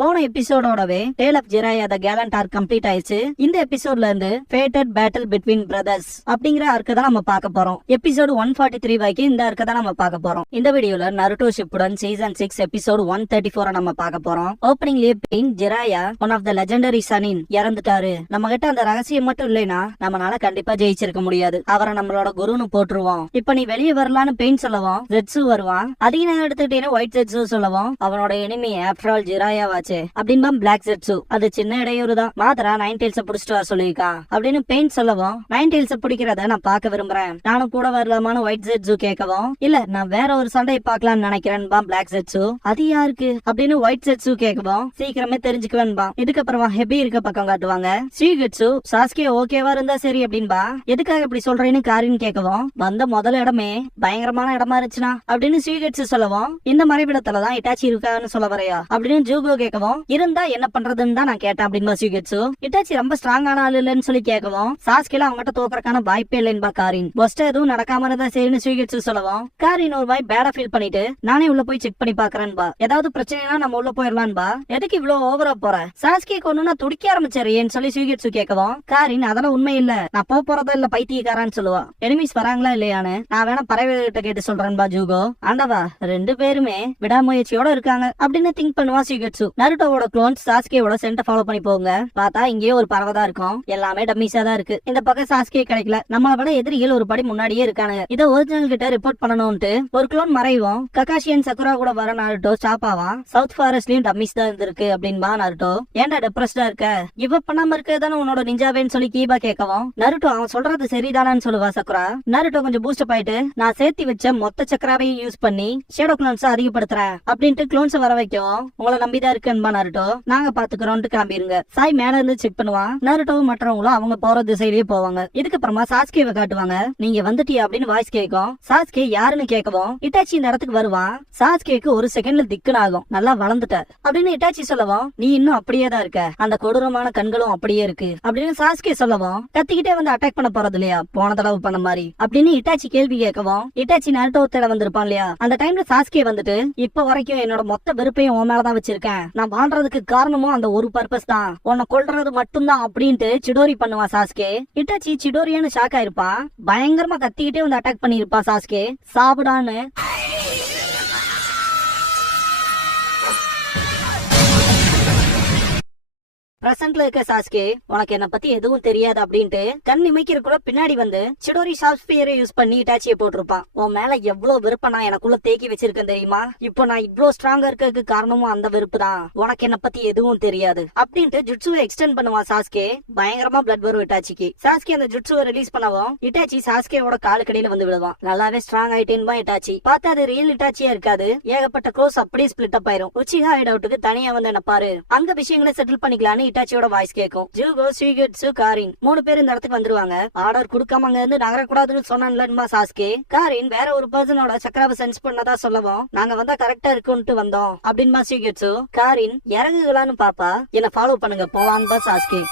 போன எபிசோடோடவே tale of Jiraiya the gallant arc complete ஆயிடுச்சு. இந்த எபிசோட்ல இருந்து ஃபேட்டட் பேட்டில் பிட்வீன் பிரதர்ஸ் அப்படிங்கிற ஆர்க் தான் நம்ம பார்க்க போறோம். எபிசோட் 143 வரைக்கும் இந்த ஆர்க் தான் நம்ம பார்க்க போறோம். இந்த வீடியோல நருட்டோ ஷிப்புடன் சீசன் 6 எபிசோட் 134 நம்ம பார்க்க போறோம். ஓப்பனிங்லயே Pain Jiraiya one of the legendary Sannin இறந்துட்டாரு. நம்ம கிட்ட அந்த ரகசியம் மட்டும் இல்லைனா நம்மளால கண்டிப்பா ஜெயிச்சிருக்க முடியாது. அவரை நம்மளோட குருன்னு போட்டுருவோம். இப்ப நீ வெளியே வரலான்னு பெயின் சொல்லவும் ஜெட்சு வருவான். அதிக நேரம் எடுத்துக்கிட்டேன்னு ஒயிட் ஜெட்சு சொல்லவும் அவனோட எனிமி ஆஃப்டர் ஆல் ஜிராயா வாச்சு அப்படின்பா பிளாக் ஜெட்சு. அது சின்ன இடையூறு தான். மாதரா நைன் டெயில்ஸ் புடிச்சிட்டு வர சொல்லிருக்கா அப்படின்னு பெயின் சொல்லவும் நைன் டெயில்ஸ் பிடிக்கிறத நான் பார்க்க விரும்புறேன், நானும் கூட வரலாமான்னு ஒயிட் ஜெட்சு கேட்கவும் இல்ல நான் வேற ஒரு சண்டையை பார்க்கலாம்னு நினைக்கிறேன்பா பிளாக் ஜெட்சு. அது யாருக்கு அப்படின்னு ஒயிட் ஜெட்சு கேட்கவும் சீக்கிரமே தெரிஞ்சுக்குவேன்பா. இதுக்கப்புறமா ஹெபி இருக்க பக்கம் காட்டுவாங்க. ஸ்ரீகட்சு சாஸ்கே ஓகேவா இருந்தா சரி அப்படின்பா. எதுக்காக இப்படி சொல்றேன்னு காரின்னு கேட்கவும் வந்த முதல் இடமே பயங்கரமான இடமா இருந்துச்சுனா அப்படின்னு ஸ்ரீகட்சு சொல்லவும் இந்த மறைவிடத்துலதான் இட்டாச்சி இருக்கான்னு சொல்ல வரையா அப்படின்னு ஜூகோ கேட்கவும் இருந்தா என்ன பண்றதுன்னு தான் நான் கேட்டேன் அப்படின்னு ஸ்ரீகட்சு. இட்டாச்சி ரொம்ப ஸ்ட்ராங்கான ஆள் இல்லன்னு சொல்லி கேட்கவும் சாஸ்கேல அவங்ககிட்ட தோக்கறக்கான வாய்ப்பே இல்லைன்பா காரின். ஃபர்ஸ்ட் எதுவும் நடக்காம இருந்தா சரின்னு ஸ்ரீகட்சு சொல்லவும் காரின் ஒரு வாய் பேடா ஃபீல் பண்ணிட்டு நானே உள்ள போய் செக் பண்ணி பாக்குறேன்பா. ஏதாவது பிரச்சனைனா நம்ம உள்ள போயிடலான்பா. எதுக்கு இவ்வளவு ஓவரா போற? சாஸ்கே கொண்டுனா துடிக்க ஆரம்பிச்சாரு ஏன்னு சொல்லி ஸ்ரீகட்சு கேட்கவும் காரின் அதெல்லாம் உண்மை இல்ல, நான் போறதா இல்ல பைத்தியக்காரான்னு சொல்லுவா. எனிமீஸ் வராங்களா இல்லையான்னு நான் வேணா பறவைகிட்ட கேட்டு சொல்றேன்பா ஜூகோ. ஆண்டவா ரெண்டு பேருமே விடாமுயற்சியோட இருக்காங்க அப்படின்னு திங்க் பண்ணுவா ஷிகட்சு. நருட்டோவோட க்ளோன்ஸ் சாஸ்கேவோட சென்டர் ஃபாலோ பண்ணி போங்க. பார்த்தா இங்கேயே ஒரு பறவை தான் இருக்கும். எல்லாமே டம்மிஸா தான் இருக்கு. இந்த பக்கம் சாஸ்கே கிடைக்கல. நம்மள விட எதிரிகள் ஒரு படி முன்னாடியே இருக்கானுங்க. இதை ஒரிஜினல் கிட்ட ரிப்போர்ட் பண்ணணும்ட்டு ஒரு க்ளோன் மறைவும் ககாஷியன் சக்குரா கூட வர நருட்டோ ஸ்டாப் ஆவான். சவுத் ஃபாரஸ்ட்லயும் டம்மிஸ் தான் இருந்திருக்கு அப்படின்பா நருட்டோ. ஏன்டா டிப்ரெஸ்டா இருக்க? கிவ் அப் பண்ணாம இருக்கதானே உன்னோட நிஞ்சாவேன்னு சொல்லி கீபா கேட்கவும் நருட்டோ அவன் சொல்றது சரிதானான்னு சொல்லுவா சக்குரா. நருட்டோ கொஞ்சம் பூஸ்ட் அப் ஆயிட்டு நான் சேர்த்தி வச்ச மொத்த சக்கராவையும் யூஸ் பண்ணி ஷேடோ க்ளோன்ஸ் அதிகப்படுத்துறேன் அப்படின்ட்டு க்ளோன்ஸ் வர வைக்கவும் உங்களை நம்பிதான் இருக்குன்பா நருட்டோ. நாங்க பாத்துக்கிறோம்னு கிளம்பிருங்க. சாய் மேல இருந்து செக் பண்ணுவான். நருட்டோவும் மற்றவங்களும் அவங்க போற திசையிலேயே போவாங்க. இதுக்கப்புறமா சாஸ்கேவை காட்டுவாங்க. நீங்க வந்துட்டியா அப்படின்னு வாய்ஸ் கேட்கும். சாஸ்கே யாருன்னு கேட்கவும் இட்டாச்சி இந்த இடத்துக்கு வருவான். சாஸ்கேக்கு ஒரு செகண்ட்ல திக்குன்னு ஆகும். நல்லா வளர்ந்துட்ட அப்படின்னு இட்டாச்சி சொல்லவும் நீ இன்னும் அப்படியே தான் இருக்க, அந்த கொடூரமான கண்களும் அப்படியே இருக்கு அப்படின்னு சாஸ்கே சொல்லவும் கத்திக்கிட்டே வந்து அட்டாக் பண்ண போறது இல்லையா போன தடவை பண்ண மாதிரி அப்படின்னு இட்டாச்சி கேள்வி கேட்கவும் இட்டாச்சி நருட்டோ தேட வந்திருப்பான் இல்லையா. அந்த டைம்ல சாஸ்கே வந்துட்டு இப்ப வரைக்கும் என்னோட மொத்த வெறுப்பையும் உன் மேலதான் வச்சிருக்கேன், நான் வாழ்றதுக்கு காரணமும் அந்த ஒரு பர்பஸ் தான், உன்னை கொல்றது மட்டும்தான் அப்படின்ட்டு சிடோரி பண்ணுவா சாஸ்கே. இட்டாச்சி சிடோரியான்னு ஷாக் ஆயிருப்பான். பயங்கரமா கத்திக்கிட்டே வந்து அட்டாக் பண்ணிருப்பா சாஸ்கே. சாப்பிடான்னு பிரசன்ட்ல இருக்க சாஸ்கே உனக்கு என்ன பத்தி எதுவும் தெரியாது அப்படின்ட்டு கண் நிமைக்கிறக்குள்ள பின்னாடி வந்து சிடோரி சாப்ஸ்பியரை யூஸ் பண்ணி இட்டாச்சியை போட்டிருப்பான். உன் மேல எவ்வளவு வெறுப்ப நான் எனக்குள்ள தேக்கி வச்சிருக்கேன் தெரியுமா? இப்போ நான் இவ்வளவு ஸ்ட்ராங்கா இருக்கிறதுக்கு காரணமும் அந்த வெறுப்பு தான். உனக்கு என்ன பத்தி எதுவும் தெரியாது அப்படின்ட்டு ஜுட்சுவை எக்ஸ்டெண்ட் பண்ணுவான் சாஸ்கே. பயங்கரமா பிளட் வரும் இட்டாச்சிக்கு. சாஸ்கே அந்த ஜுட்சுவை ரிலீஸ் பண்ணவும் இட்டாச்சி சாஸ்கேவோட காலுக்கடியில வந்து விடுவான். நல்லாவே ஸ்ட்ராங் ஆயிட்டேன்பா இட்டாச்சி. பார்த்தா அது ரியல் இட்டாச்சியா இருக்காது. ஏகப்பட்ட க்ளோஸ் அப்படியே ஸ்பிளிட் அப் ஆயிரும். உச்சிகா ஹைட் அவுட்டுக்கு தனியா வந்து என்ன பாரு, அங்க விஷயங்களை செட்டில் பண்ணிக்கலான்னு இட்டாச்சியோட வாய்ஸ் கேட்கும். ஜூகோ ஷிகட்சு காரின் 3 பேர் இந்த இடத்துக்கு வந்துருவாங்க. ஆர்டர் கொடுக்காம அங்க இருந்து நகரக்கூடாதுன்னு சொன்னான்லமா சாஸ்கே. காரின் வேற ஒரு பர்சனோட சக்கராவை சென்ஸ் பண்ணதா சொல்லவும் நாங்க வந்தா கரெக்டா இருக்கும்னு வந்தோம் அப்படின்பா ஷிகட்சு. காரின் இறங்குகளான்னு பாப்பா என்ன ஃபாலோ பண்ணுங்க போவான்பா சாஸ்கே.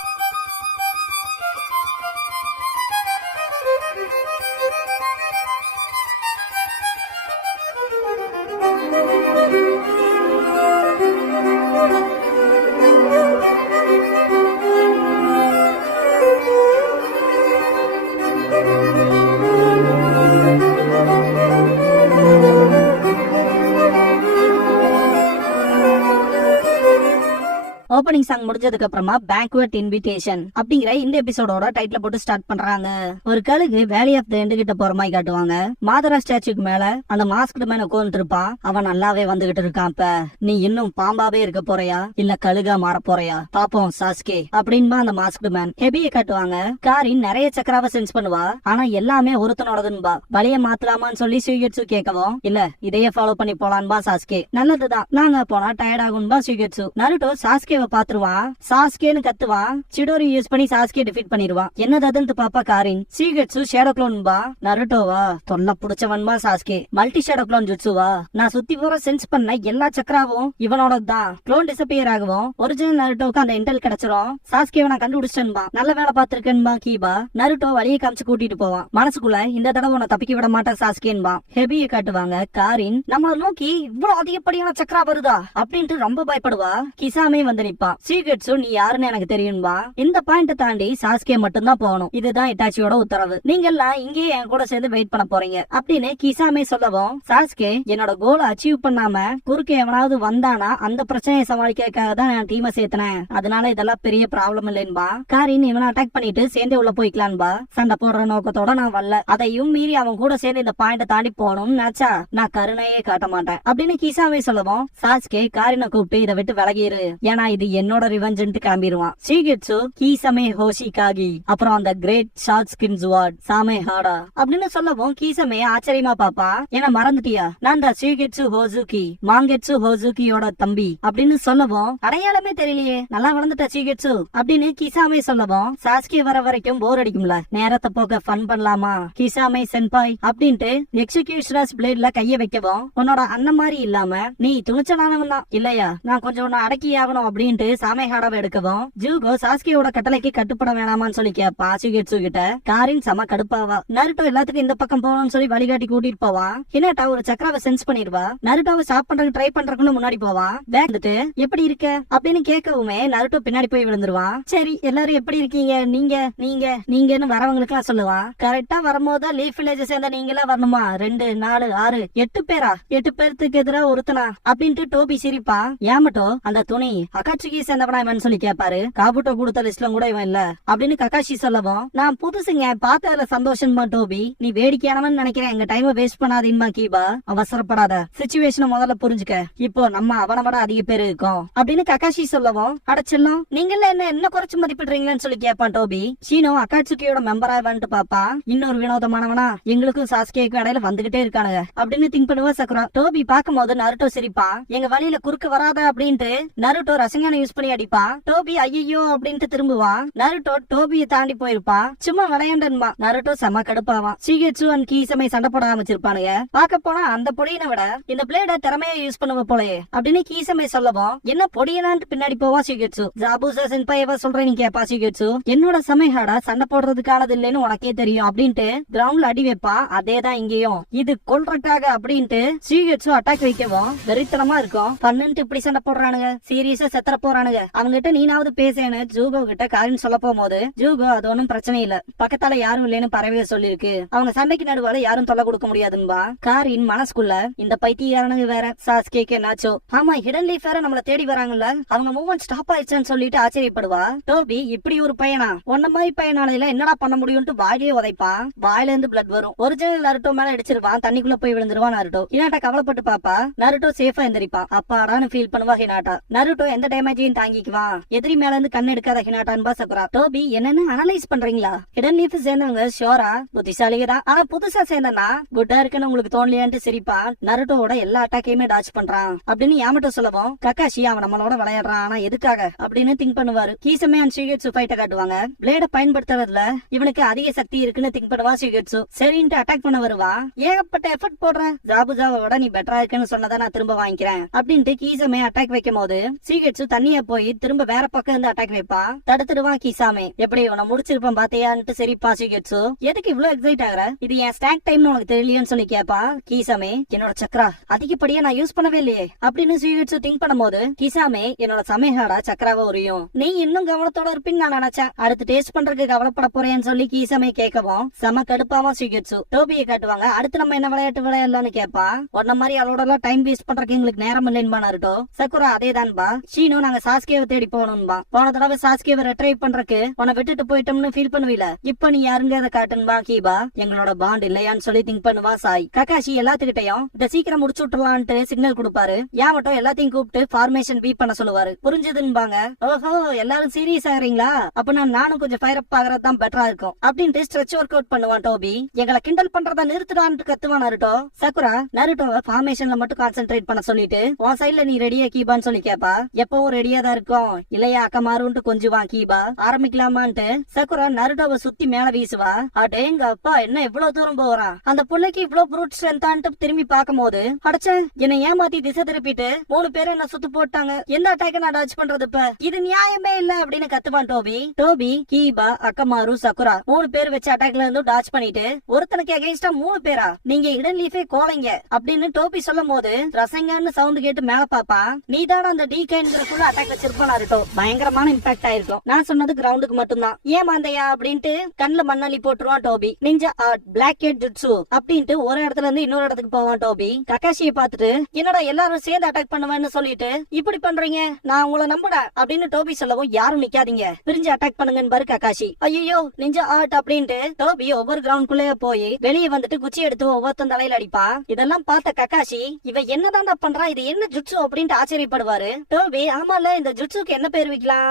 ஓப்பனிங் சாங் முடிஞ்சதுக்கு அப்புறமா பேங்க்வெட் இன்விடேஷன் அப்படிங்கிற இந்த எபிசோடோட டைட்டில் போட்டு ஸ்டார்ட் பண்றாங்க. ஒரு கழுகு வேலி ஆஃப் தி எண்ட் கிட்ட போற மாதிரி காட்டுவாங்க. மாதரா ஸ்டாச்சுக்கு மேல அந்த மாஸ்க் மேல உட்கார்ந்து இருப்பான். அவன் நல்லாவே வந்துகிட்டு இருக்கான். இப்ப நீ இன்னும் பாம்பாவே இருக்க போறியா இல்ல கழுகா மாற போறியா பாப்போம் சாஸ்கே அப்படின்பா அந்த மாஸ்க் மேன். ஹெபியை காட்டுவாங்க. காரின் நிறைய சக்கராவை சென்ஸ் பண்ணுவா. ஆனா எல்லாமே ஒருத்தனோடதுன்பா. வழிய மாத்தலாமான்னு சொல்லி ஷிகட்சு கேட்கவும் இல்ல இதையே ஃபாலோ பண்ணி போலான்பா சாஸ்கே. நல்லதுதான், நாங்க போனா டயர்ட் ஆகும்பா ஷிகட்சு. நருட்டோ சாஸ்கேவை பாத்துருவான். சாஸ்கேன்னு கத்துவான். சிடோரி யூஸ் பண்ணி சாஸ்கே டிஃபீட் பண்ணிடுவான். என்னது பாப்பா காரின். ஷீகெட்சு ஷேடோ க்ளோன்பா. நருட்டோவா தொல்ல புடிச்சவன்பா சாஸ்கே. மல்டி ஷேடோ க்ளோன் ஜுட்சுவா. நான் சுத்தி போற சென்ஸ் பண்ண எல்லா சக்கராவும் இவனோட தான். க்ளோன் டிசப்பியர் ஆகும். ஒரிஜினல் நருட்டோக்கு அந்த இன்டெல் கிடைச்சிரும். சாஸ்கேவை நான் கண்டுபிடிச்சேன்பா. நல்ல வேலை பாத்திருக்கேன்பா கீபா. நருட்டோ வழியை காமிச்சு கூட்டிட்டு போவான். மனசுக்குள்ள இந்த தடவை உன்னை தப்பிக்க விட மாட்டேன் சாஸ்கேன்பா. ஹெபியை காட்டுவாங்க. காரின் நம்மள நோக்கி இவ்வளவு அதிகப்படியான சக்கரா வருதா அப்படின்ட்டு ரொம்ப பயப்படுவா. கிசாமே வந்து நிப்பா. ஷீகெட்சு நீ யாருன்னு எனக்கு தெரியும்பா. இந்த பாயிண்ட் தாண்டி சாஸ்கே மட்டும்தான் போகணும். இதுதான் இட்டாச்சியோட உத்தரவு. நீங்க எல்லாம் இங்கேயே என் கூட சேர்ந்து வெயிட் பண்ண போறீங்க அப்படின்னு கிசாமே சொல்லவும் சாஸ்கே என்னோட கோலை அச்சீவ் பண்ணாம குறுக்க எவனாவது வந்தானா அந்த பிரச்சனையை சமாளிக்கிறதுக்காக தான் நான் டீமை சேர்த்தனேன். அதனால இதெல்லாம் பெரிய ப்ராப்ளம் இல்லைன்பா. காரின் இவனை அட்டாக் பண்ணிட்டு சேர்ந்தே உள்ள போய்க்கலான்பா. சண்டை போடுற நோக்கத்தோட நான் வரல. அதையும் மீறி அவன் கூட சேர்ந்து இந்த பாயிண்ட் தாண்டி போகணும்னு நினைச்சா நான் கருணையே காட்ட மாட்டேன் அப்படின்னு கிசாமே சொல்லவும் சாஸ்கே காரினை கூப்பிட்டு இதை விட்டு விலகிரு, ஏன்னா இது என்னோட ரிவெஞ்சுன்னு கிளம்பிடுவான். ஷீகெட்சு கீசமே ஹோஷிகாகி அப்புறம் அந்த கிரேட் ஷார்ட் ஸ்கின் ஜுவாட் சாமே ஹாடா அப்படின்னு சொல்லவும் கீசமே ஆச்சரியமா பாப்பா. என்ன மறந்துட்டியா, நான் தான் ஷீகெட்சு ஹோசுகி மாங்கெட்சு ஹோசுகியோட தம்பி அப்படின்னு சொல்லவும் அடையாளமே தெரியலையே, நல்லா வளர்ந்துட்ட ஷீகெட்சு அப்படின்னு கிசாமே சொல்லவும் சாஸ்கே வர வரைக்கும் போர் அடிக்கும்ல, நேரத்தை போக ஃபன் பண்ணலாமா கிசாமே சென்பாய் அப்படின்ட்டு எக்ஸிகியூஷனர்ஸ் பிளேட்ல கைய வைக்கவும் உன்னோட அண்ணன் மாதிரி இல்லாம நீ துணிச்சலானவன் தான் இல்லையா, நான் கொஞ்சம் உன்னை அடக்கி ஆகணும் அப்படின்ட்டு சாமேஹாடாவை எடுக்கவும் ஜூகோ சாஸ்கேயோட கட்டளைக்கு கட்டுப்பட வேணாமான்னு சொல்லி கேப்பா ஷீகெட்சு கிட்ட. காரின் சம கடுப்பாவா. நருட்டோ எல்லாத்துக்கும் இந்த பக்கம் போகணும்னு சொல்லி வழிகாட்டி கூட்டிட்டு போவான். ஹினாட்டா ஒரு சக்கராவை சென்ஸ் பண்ணிடுவா. நருட்டோவை ஸ்டாப் பண்றதுக்கு ட்ரை பண்றதுக்குள்ள முன்னாடி போவான். வந்துட்டு எப்படி இருக்க அப்படின்னு கேட்கவுமே நருட்டோ பின்னாடி போய் விழுந்துருவான். சரி எல்லாரும் எப்படி இருக்கீங்க, நீங்க நீங்க நீங்கன்னு வரவங்களுக்கு எல்லாம் சொல்லுவான். கரெக்டா வரும்போது லீஃப் வில்லேஜ் சேர்ந்த நீங்களா வரணுமா, 2 4 6 8 பேரா, 8 பேருக்கு எதிரா ஒருத்தனா அப்படின்ட்டு டோபி சிரிப்பா. ஏமட்டோ அந்த துணி அகாட்சிக்கு சேர்ந்தவனா இவன் சொல்லி கேட்பாரு. காபுட்டோ கொடுத்த லிஸ்ட்ல கூட இவன் இல்ல அப்படின்னு ககாஷி சொல்லவும் நான் புதுசுங்க பார்த்ததுல சந்தோஷமா டோபி, நீ வேடிக்கையானவன் நினைக்கிறேன், எங்க டைம் வேஸ்ட் பண்ணாதீன்மா கீபா, அவசரப்படாத, சிச்சுவேஷனை முதல்ல புரிஞ்சுக்க, இப்போ நம்ம அவனை விட அதிக பேர் இருக்கோம் அப்படின்னு ககாஷி சொல்லவும் அடைச்செல்லாம் நீங்கள என்ன குறைச்சு மதிப்பிடுறீங்கன்னு சொல்லி கேட்பான் டோபி. ஷீனோ அகாட்சுக்கியோட மெம்பரா வந்துட்டு பாப்பா. இன்னொரு வினோதமானவனா எங்களுக்கும் சாஸ்கேக்கும் இடையில வந்துகிட்டே இருக்கானுங்க அப்படின்னு திங்க் பண்ணுவா சக்குரா. டோபி பாக்கும்போது நருட்டோ சிரிப்பா. எங்க வழியில குறுக்க வராத அப்படின்ட்டு நருட்டோ ரசங்கான யூஸ் பண்ணி அடிப்பா. டோபி ஐயோ அப்படின்ட்டு திரும்புவான். நருட்டோ டோபியை தாண்டி போயிருப்பா. சும்மா விளையாண்டன்பா. நருட்டோ செம கடுப்பாவான். ஷீகெட்சு அண்ட் கீசமே சண்டை போட ஆரம்பிச்சிருப்பானுங்க. பாக்க போனா அந்த பொடியினை விட இந்த பிளேட திறமையா யூஸ் பண்ணுவ போலயே அப்படின்னு கீசமே சொல்லவும் என்ன பொடியனான்ட்டு பின்னாடி போவா ஷீகெட்சு. ஜாபுசா சென்பாயவா சொல்றேன் நீ கேப்பா ஷீகெட்சு. என்னோட சமைஹாடா சண்டை போடுறதுக்கானது இல்லைன்னு உனக்கே தெரியும் அப்படின்ட்டு கிரவுண்ட்ல அடி வைப்பா. அதேதான் இங்கேயும், இது கொல்றதுக்காக அப்படின்ட்டு ஷீகெட்சு அட்டாக் வைக்கவும் வெறித்தனமா இருக்கும். பண்ணுன்ட்டு இப்படி சண்டை போடுறானுங்க, சீரியஸா செத்துற போறானுங்க, அவங்கிட்ட நீனாவது பேசேன்னு ஜூகோ கிட்ட காரின் சொல்ல போகும்போது ஜூகோ அது ஒன்னும் பிரச்சனை இல்ல, பக்கத்தால யாரும் இல்லைன்னு பறவைய சொல்லிருக்கு, அவங்க சண்டைக்கு நடுவால யாரும் தொல்லை கொடுக்க முடியாதுன்பா. காரின் மனசுக்குள்ள இந்த பைத்தியாரனுங்க வேற சாஸ்கேக்கு என்னாச்சோ, ஆமா ஹிடன் லீஃப் வேற நம்மள தேடி வராங்கல்ல, அவங்க மூவ்மெண்ட் ஸ்டாப் ஆயிடுச்சுன்னு சொல்லிட்டு ஆச்சரியப்படுவா. டோபி இப்படி ஒரு பையனா, ஒன்ன மாதிரி பையனால என்னடா பண்ண முடியும்னு வாயிலே உதைப்பான். வாயில இருந்து பிளட் வரும். ஒரிஜினல் நருட்டோ மேல அடிச்சிருவான். தண்ணிக்குள்ள போய் விழுந்துருவான் நருட்டோ. ஹினாட்டா கவலைப்பட்டு பாப்பா. நருட்டோ சேஃபா எந்திரிப்பான். அப்பாடான்னு ஃபீல் பண்ணுவா ஹினாட்டா. நருட்டோ எந்த டேமேஜையும் தாங்கிக்குவான். எதிரி மேல இருந்து கண்ணு எடுக்காத ஹினாட்டான்பா சக்குரா. டோபி என்னன்னு அனலைஸ் பண்றீங்களா, ஹிடன் லீஃப் சேர்ந்தவங்க ஷியோரா புத்திசாலிதான், ஆனா புதுசா சேர்ந்தனா குட்டா இருக்குன்னு உங்களுக்கு தோணலையான்ட்டு சிரிப்பா. நருட்டோட எல்லா அட்டாக்கையுமே டாச் பண்றான் அப்படின்னு யாமட்டோ சொல்லவும் ககாஷி அவன் நம்மளோட விளையாடுறான், ஆனா எதுக்காக அப்படின்னு திங்க் பண்ணுவாரு. கீசமே அண்ட் ஷீகெட்சு ஃபைட்ட காட்டுவாங்க. பிளேட பயன்படுத்துறதுல இவனுக்கு அதிக சக்தி இருக்குன்னு திங்க் பண்ணுவா ஷீகெட்சு. சரின்ட்டு அட்டாக் பண்ண வருவா. ஏகப்பட்ட எஃபர்ட் போடுறேன், ஜாபுஜாவை விட நீ பெட்டரா இருக்குன்னு சொன்னதை நான் திரும்ப வாங்கிக்கிறேன் அப்படின்ட்டு கீசமே அட்டாக் வைக்கும் போது ஷீகெட்சு தண்ணிய போய் திரும்ப வேற பக்கம் இருந்து அட்டாக் வைப்பா. தடுத்துடுவான் கீசாமே. எப்படி உன முடிச்சிருப்பான் பாத்தியான்ட்டு சரிப்பா ஷீகெட்சு. எதுக்கு இவ்வளவு எக்ஸைட் ஆகுற, இது என் ஸ்டாக் டைம்னு உனக்கு தெரியலையான்னு சொல்லி கேப்பா. கீசாமே என்னோட சக்கரா அதிகப்படியா நான் யூஸ் பண்ணவே இல்லையே அப்படின்னு ஷீகெட்சு திங்க் பண்ணும்போது கிசாமே என்னோட சமேஹாடா சக்கராவை உரியும், நீ இன்னும் கவனத்தோட இருப்பின்னு நான் நினைச்சேன், அடுத்து டேஸ்ட் பண்றதுக்கு கவலைப்பட போறேன்னு சொல்லி கீசாமே கேட்கவும் செம கடுப்பாவா ஷீகெட்சு. டோபியை காட்டுவாங்க. அடுத்து நம்ம என்ன விளையாட்டு விளையாடலாம்னு கேப்பா. உன்ன மாதிரி அவளோட எல்லாம் டைம் வேஸ்ட் பண்றதுக்கு எங்களுக்கு நேரம் இல்லைன்னு நருட்டோ. சக்குரா அதேதான்பா. ஷீனோ நாங்க சாஸ்கேவை தேடி போகணும்பா. போன தடவை சாஸ்கேவை ரெட்ரைவ் பண்றதுக்கு உன்னை விட்டுட்டு போயிட்டோம்னு ஃபீல் பண்ணுவீல, இப்ப நீ யாருங்க அதை காட்டுன்பா கீபா. எங்களோட பாண்ட் இல்லையான்னு சொல்லி திங்க் பண்ணுவா சாய். ககாஷி எல்லாத்துக்கிட்டையும் இத சீக்கிரம் முடிச்சு விட்டுலான்ட்டு சிக்னல் கொடுப்பாரு. யாமட்டோ எல்லாத்தையும் கூப்பிட்டு ஃபார்மேஷன் பீட் பண்ண சொல்லுவாரு. புரிஞ்சதுன்பாங்க. ஓஹோ எல்லாரும் சீரியஸ் ஆகுறீங்களா, அப்ப நானும் கொஞ்சம் ஃபயர் அப் ஆகிறது தான் பெட்டரா இருக்கும் அப்படின்ட்டு ஸ்ட்ரெச் ஒர்க் அவுட் பண்ணுவான் டோபி. எங்களை கிண்டல் பண்றத நிறுத்துடான்னு கத்துவான் நருட்டோ. சக்குரா நருட்டோவை ஃபார்மேஷன்ல மட்டும் கான்சென்ட்ரேட் பண்ண சொல்லிட்டு உன் சைட்ல நீ ரெடியா கீபான்னு சொல்லி கேப்பா. எப்பவும் ரெடி ரெடியா தான் இருக்கோம் இல்லையா அக்கமாருன்ட்டு கொஞ்சுவான் கீபா. ஆரம்பிக்கலாமான்ட்டு சக்குரா நருட்டோவை சுத்தி மேல வீசுவா. அடேங்க அப்பா என்ன இவ்வளவு தூரம் போறான், அந்த புள்ளைக்கு இவ்வளவு ப்ரூட் ஸ்ட்ரென்த்தான்ட்டு திரும்பி பார்க்கும்போது அடைச்ச என்னை ஏமாத்தி திசை திருப்பிட்டு 3 பேரும் என்ன சுத்து போட்டாங்க, எந்த அட்டாக்க நான் டாச் பண்றது இப்ப, இது நியாயமே இல்ல அப்படின்னு கத்துவான் டோபி. கீபா அக்கமாரு சக்குரா 3 பேர் வச்சு அட்டாக்ல இருந்து டாச் பண்ணிட்டு ஒருத்தனுக்கு அகைன்ஸ்டா 3 பேரா, நீங்க இடன் லீஃபே கோலைங்க அப்படின்னு டோபி சொல்லும் போது ரசங்கன்னு சவுண்ட் கேட்டு மேல பாப்பான். நீதான அந்த டிகேன்றக்குள்ள அட்டாக் வச்சிருப்பான் நருட்டோ. பயங்கரமான இம்பாக்ட் ஆயிருக்கும். நான் சொன்னது கிரவுண்டுக்கு மட்டும்தான், ஏன் மாந்தையா அப்படின்ட்டு கண்ணுல மண்ணாளி போட்டுருவான் Tobi. Ninja art black head jutsu அப்படின்ட்டு ஒரு இடத்துல இருந்து இன்னொரு இடத்துக்கு போவான் டோபி. ககாஷியை பார்த்துட்டு என்னடா எல்லாரும் சேர்ந்து அட்டாக் பண்ணுவேன்னு சொல்லிட்டு இப்படி பண்றீங்க, நான் உங்களை நம்புறேன் அப்படின்னு டோபி சொல்லவும் யாரும் நிக்காதீங்க பிரிஞ்சு அட்டாக் பண்ணுங்கன்னு பாரு ககாஷி. ஐயோ நிஞ்சா ஆர்ட் அப்படின்ட்டு டோபி ஒவ்வொரு கிரவுண்டுக்குள்ளே போய் வெளியே வந்துட்டு குச்சி எடுத்து ஒவ்வொருத்தன் தலையில அடிப்பா. இதெல்லாம் பார்த்த ககாஷி இவ என்னதான் பண்றா, இது என்ன ஜுட்சு அப்படின்ட்டு ஆச்சரியப்படுவாரு. டோபி ஆமால இந்த ஜுட்சுக்கு என்ன பேர் வைக்கலாம்,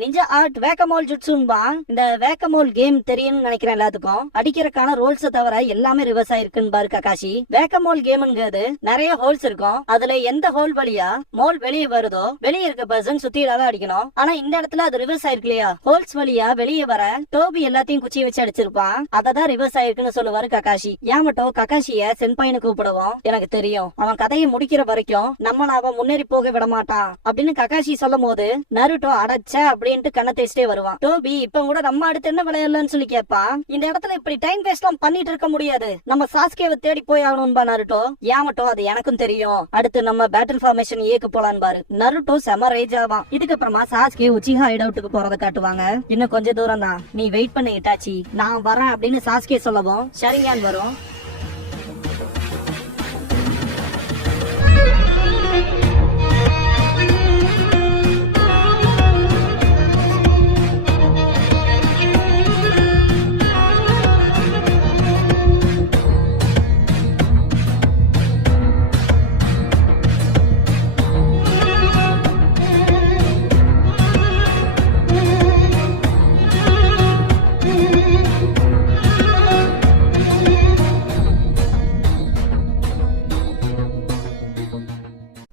நிஞ்சா ஆர்ட் வேக்கமோல் ஜுட்சுன்பா. இந்த வேக்கமோல் கேம் தெரியும்னு நினைக்கிறேன் எல்லாத்துக்கும். அடிக்கிறக்கான ரோல்ஸ் தவிர எல்லாமே ரிவர்ஸ் ஆயிருக்குன்னு பாரு ககாஷி. வேக்கமோல் கேம்ங்கிறது நிறைய ஹோல்ஸ் இருக்கும், அதுல எந்த ஹோல் வழியா மோல் வெளியே வருதோ வெளியே இருக்க பர்சன் சுத்தியில அடிக்கணும். ஆனா இந்த இடத்துல அது ரிவர்ஸ் ஆயிருக்கு இல்லையா, ஹோல்ஸ் வழியா வெளியே வர டோபி எல்லாத்தையும் குச்சி வச்சு அடிச்சிருப்பான். அததான் ரிவர்ஸ் ஆயிருக்குன்னு சொல்லுவாரு ககாஷி. யாமட்டோ ககாஷிய சென்பாயின்னு கூப்பிடுவோம். எனக்கு தெரியும் அவன் கதையை முடிக்கிற வரைக்கும் நம்ம அவன் முன்னேறி போக விட மாட்டான் அப்படின்னு ககாஷி சொல்லும் போது நருட்டோ அடைச்ச அப்படின்ட்டு கண்ணை தேய்ச்சிட்டே வருவான். டோபி இப்ப கூட நம்ம அடுத்து என்ன விளையாடலன்னு சொல்லி கேட்பான். இந்த இடத்துல இப்படி டைம் வேஸ்ட் எல்லாம் பண்ணிட்டு இருக்க முடியாது, நம்ம சாஸ்கேவை தேடி போய் ஆகணும்பா நருட்டோ. யாமட்டோ அது எனக்கும் தெரியும், அடுத்து நம்ம பேட்டில் ஃபார்மேஷன் ஏக்கு போலான்னு பாரு. நருட்டோ செம ரேஜ் ஆவான். இதுக்கப்புறமா சாஸ்கே உச்சிஹா ஹைட் அவுட்டுக்கு போறத காட்டுவாங்க. இன்னும் கொஞ்சம் தூரம் தான், நீ வெயிட் பண்ணி இட்டாச்சி நான் வரேன் அப்படின்னு சாஸ்கே சொல்லவும் ஷரிங்கான் வரும்.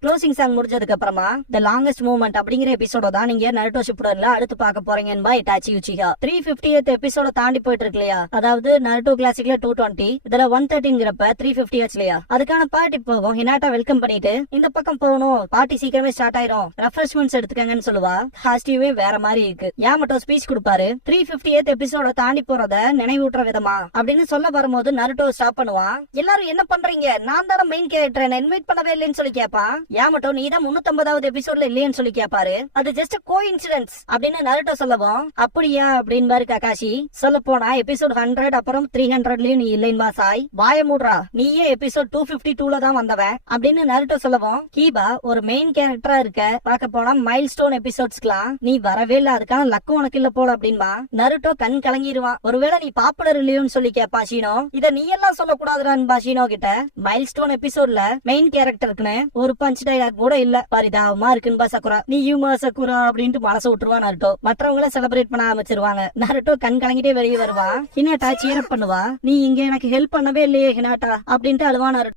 க்ளோசிங் சாங் முடிஞ்சதுக்கு அப்புறமா தி லாங்கஸ்ட் மூவ்மெண்ட் அப்படிங்கிற எபிசோட தான் நீங்க நருட்டோ ஷிப்புடன்ல அடுத்து பார்க்க போறீங்கன்னு இட்டாச்சி உச்சிஹா. 350th எபிசோட தாண்டி போயிட்டு இருக்கு இல்லையா, அதாவது நருட்டோ கிளாசிக்ல 220 இதுல 113ங்கிறப்ப 350 இல்லையா, அதுக்கான பார்ட்டி போகும். ஹினாட்டா வெல்கம் பண்ணிட்டு இந்த பக்கம் போகணும், பார்ட்டி சீக்கிரமே ஸ்டார்ட் ஆயிரும், ரெஃப்ரெஷ்மெண்ட்ஸ் எடுத்துக்கங்கன்னு சொல்லுவா. ஹாஸ்டிவே வேற மாதிரி இருக்கு. யாமட்டோ ஸ்பீச் கொடுப்பாரு. 350th எபிசோட தாண்டி போறத நினைவூட்டுற விதமா அப்படின்னு சொல்ல வரும்போது நருட்டோ ஸ்டாப் பண்ணுவான். எல்லாரும் என்ன பண்றீங்க, நான் தான மெயின் கேரக்டர், என்ன இன்வைட் பண்ணவே இல்லைன்னு சொல்லி கேட்பான். யாமட்டோ நீ தான் 350வது எபிசோட்ல இல்லையன்னு சொல்லி கேட்பாரு. அது ஜஸ்ட் கோஇன்சிடென்ஸ் அப்படின்னு நருட்டோ சொல்லவும் அப்படியா அப்படின்னு பாரு ககாஷி. சொல்ல போனா எபிசோட் 100 அப்புறம் 300லயும் நீ இல்லைன்னு சாய் வாய மூடுறா, நீயே எபிசோட் 252ல தான் வந்தவன் அப்படின்னு நருட்டோ சொல்லவும் கீபா ஒரு மெயின் கேரக்டரா இருக்க, பார்க்க போனா மைல் ஸ்டோன் எபிசோட்ஸ்க்குலாம் நீ வரவே இல்ல, அதுக்கான லக்கு உனக்கு இல்ல போல அப்படின்பா. நருட்டோ கண் கலங்கிடுவான். ஒருவேளை நீ பாப்புலர் இல்லையோன்னு சொல்லி கேப்பா ஷீனோ. இத நீ எல்லாம் சொல்லக்கூடாதுடான்பா ஷீனோ கிட்ட. மைல் ஸ்டோன் எபிசோட்ல மெயின் கேரக்டருக்குன்னு ஒரு பஞ்ச் டைலாக் கூட இல்ல, பரிதாபமா இருக்குன்பா சக்குரா. நீயுமா சக்குரா அப்படின்ட்டு மனசு விட்டுருவா நருட்டோ. மற்றவங்கள செலிப்ரேட் பண்ண ஆரம்பிச்சிருவாங்க. நருட்டோ கண் கலங்கிட்டே வெளியே வருவா. ஹினாட்டா சீரப் பண்ணுவா. நீ இங்க எனக்கு ஹெல்ப் பண்ணவே இல்லையே ஹினாட்டா அப்படின்ட்டு அழுவா நருட்டோ.